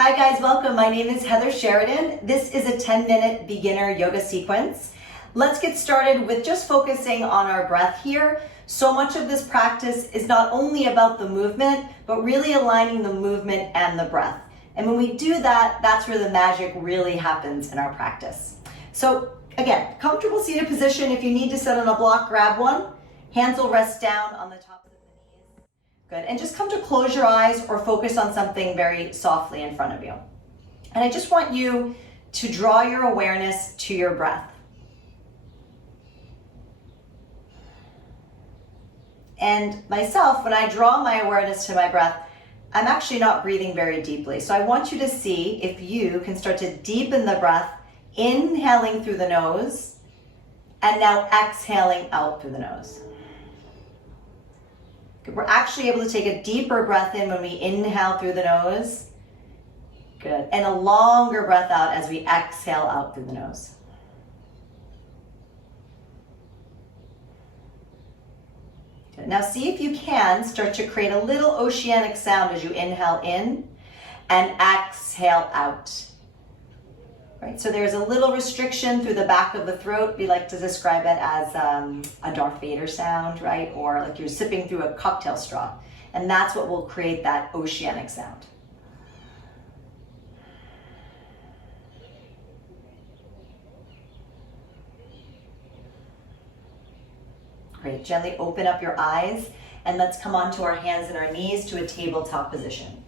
Hi guys, welcome. My name is Heather Sheridan. This is a 10-minute beginner yoga sequence. Let's get started with just focusing on our breath here. So much of this practice is not only about the movement, but really aligning the movement and the breath. And when we do that, that's where the magic really happens in our practice. So again, comfortable seated position. If you need to sit on a block, grab one. Hands will rest down on the top of the knees. Good, and just come to close your eyes or focus on something very softly in front of you. And I just want you to draw your awareness to your breath. And myself, when I draw my awareness to my breath, I'm actually not breathing very deeply. So I want you to see if you can start to deepen the breath, inhaling through the nose, and now exhaling out through the nose. We're actually able to take a deeper breath in when we inhale through the nose. Good. And a longer breath out as we exhale out through the nose. Good. Now see if you can start to create a little oceanic sound as you inhale in and exhale out. Right, so there's a little restriction through the back of the throat. We like to describe it as a Darth Vader sound, right? Or like you're sipping through a cocktail straw. And that's what will create that oceanic sound. Great, gently open up your eyes and let's come onto our hands and our knees to a tabletop position.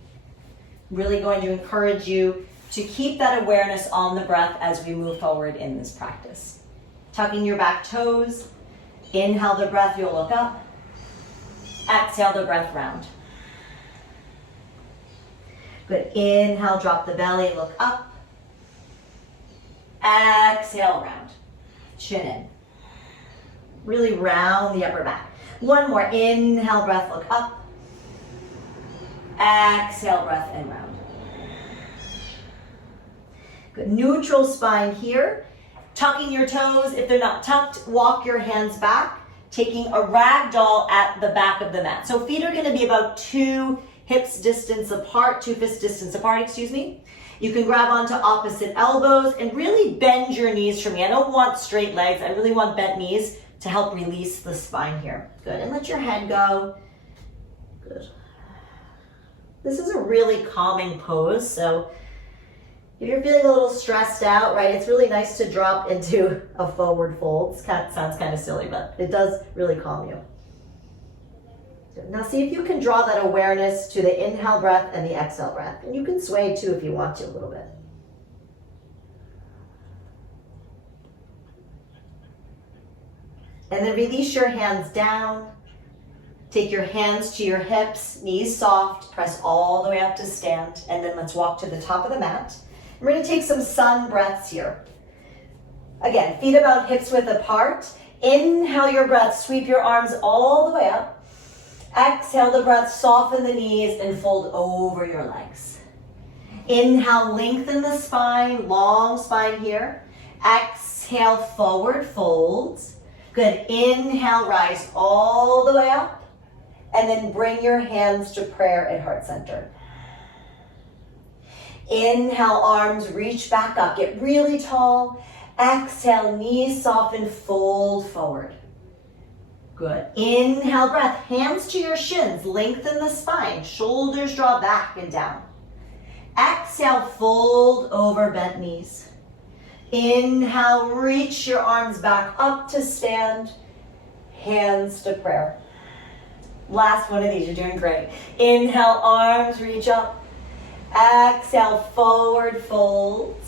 Really going to encourage you to keep that awareness on the breath as we move forward in this practice. Tucking your back toes, inhale the breath, you'll look up. Exhale the breath round. Good, inhale, drop the belly, look up. Exhale, round, chin in. Really round the upper back. One more, inhale, breath, look up. Exhale, breath, and round. Good. Neutral spine here. Tucking your toes. If they're not tucked, walk your hands back, taking a ragdoll at the back of the mat. So feet are going to be about 2 fists distance apart. You can grab onto opposite elbows and really bend your knees for me. I don't want straight legs. I really want bent knees to help release the spine here. Good. And let your head go. Good. This is a really calming pose. So if you're feeling a little stressed out, right, it's really nice to drop into a forward fold. It sounds kind of silly, but it does really calm you. Now see if you can draw that awareness to the inhale breath and the exhale breath. And you can sway too if you want to a little bit. And then release your hands down. Take your hands to your hips, knees soft, press all the way up to stand. And then let's walk to the top of the mat. We're going to take some sun breaths here. Again, feet about hips width apart. Inhale your breath, sweep your arms all the way up. Exhale the breath, soften the knees and fold over your legs. Inhale, lengthen the spine, long spine here. Exhale, forward fold. Good, inhale, rise all the way up. And then bring your hands to prayer at heart center. Inhale, arms reach back up, get really tall. Exhale, knees soften, fold forward. Good. Inhale, breath, hands to your shins, lengthen the spine, shoulders draw back and down. Exhale, fold over, bent knees. Inhale, reach your arms back up to stand, hands to prayer. Last one of these, you're doing great. Inhale, arms reach up. Exhale, forward fold.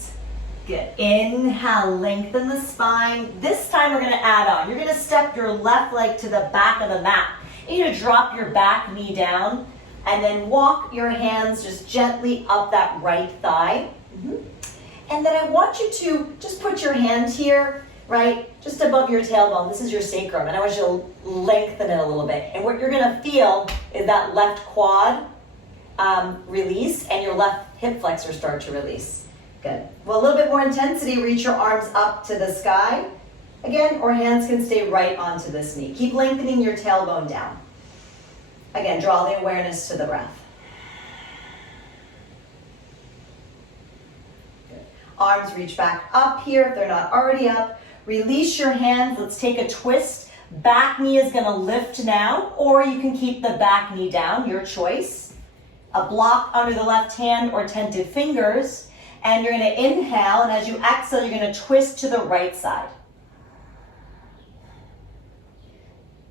Good. Inhale, lengthen the spine. This time we're going to add on. You're going to step your left leg to the back of the mat. You're going to drop your back knee down and then walk your hands just gently up that right thigh. And then I want you to just put your hand here, right, just above your tailbone. This is your sacrum, and I want you to lengthen it a little bit. And what you're going to feel is that left quad release and your left hip flexor start to release. Good. Well, a little bit more intensity, reach your arms up to the sky. Again, or hands can stay right onto this knee. Keep lengthening your tailbone down. Again, draw the awareness to the breath. Arms reach back up here if they're not already up. Release your hands. Let's take a twist. Back knee is going to lift now, or you can keep the back knee down, your choice. A block under the left hand or tented fingers. And you're going to inhale, and as you exhale, you're going to twist to the right side.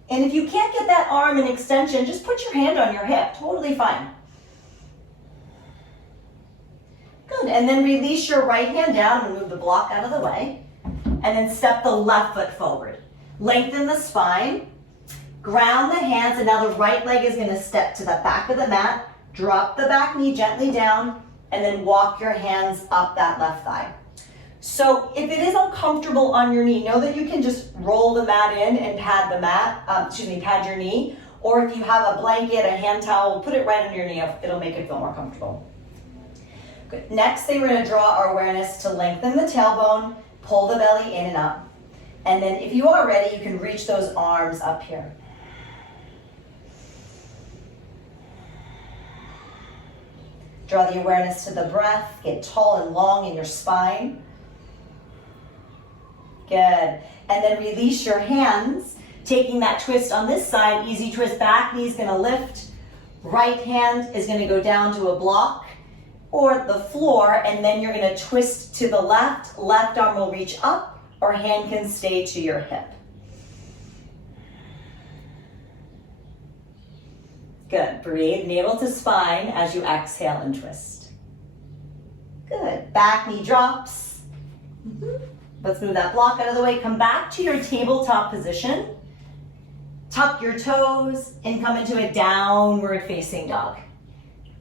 And if you can't get that arm in extension, just put your hand on your hip. Totally fine. Good. And then release your right hand down and move the block out of the way. And then step the left foot forward. Lengthen the spine. Ground the hands. And now the right leg is going to step to the back of the mat. Drop the back knee gently down. And then walk your hands up that left thigh. So if it is uncomfortable on your knee, know that you can just roll the mat in and pad the mat, pad your knee. Or if you have a blanket, a hand towel, put it right under your knee. It'll make it feel more comfortable. Good. Next thing, we're going to draw our awareness to lengthen the tailbone, pull the belly in and up. And then if you are ready, you can reach those arms up here. Draw the awareness to the breath. Get tall and long in your spine. Good. And then release your hands, taking that twist on this side. Easy twist, back knee's going to lift. Right hand is going to go down to a block or the floor, and then you're going to twist to the left. Left arm will reach up, or hand can stay to your hip. Good. Breathe navel to spine as you exhale and twist. Good. Back knee drops. Let's move that block out of the way. Come back to your tabletop position. Tuck your toes and come into a downward facing dog.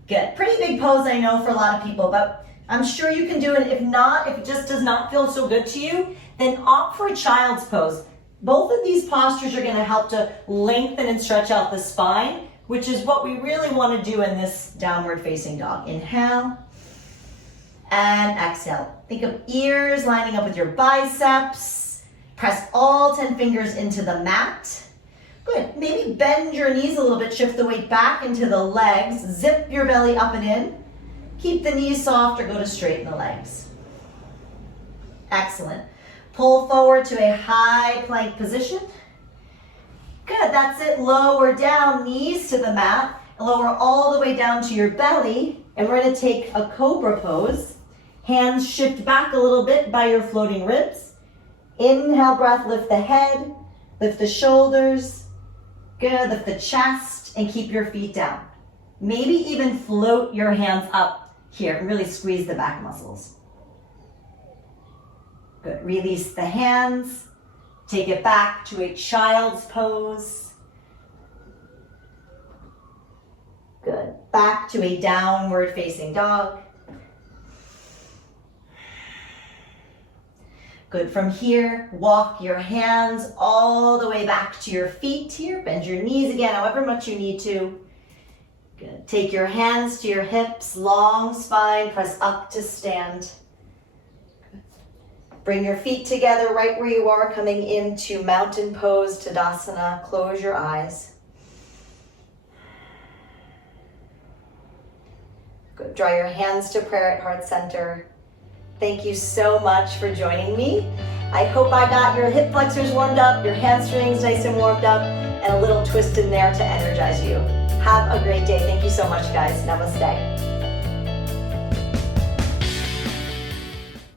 Good. Pretty big pose, I know, for a lot of people, but I'm sure you can do it. If not, if it just does not feel so good to you, then opt for a child's pose. Both of these postures are going to help to lengthen and stretch out the spine, which is what we really want to do in this downward facing dog. Inhale and exhale. Think of ears lining up with your biceps. Press all 10 fingers into the mat. Good. Maybe bend your knees a little bit, shift the weight back into the legs, zip your belly up and in. Keep the knees soft or go to straighten the legs. Excellent. Pull forward to a high plank position. Good, that's it. Lower down, knees to the mat. Lower all the way down to your belly. And we're going to take a Cobra Pose. Hands shift back a little bit by your floating ribs. Inhale, breath, lift the head, lift the shoulders. Good, lift the chest and keep your feet down. Maybe even float your hands up here and really squeeze the back muscles. Good, release the hands. Take it back to a child's pose. Good, back to a downward facing dog. Good, from here, walk your hands all the way back to your feet here. Bend your knees again, however much you need to. Good, take your hands to your hips, long spine, press up to stand. Good. Bring your feet together right where you are, coming into mountain pose, Tadasana. Close your eyes. Good, draw your hands to prayer at heart center. Thank you so much for joining me. I hope I got your hip flexors warmed up, your hamstrings nice and warmed up, and a little twist in there to energize you. Have a great day. Thank you so much, guys. Namaste.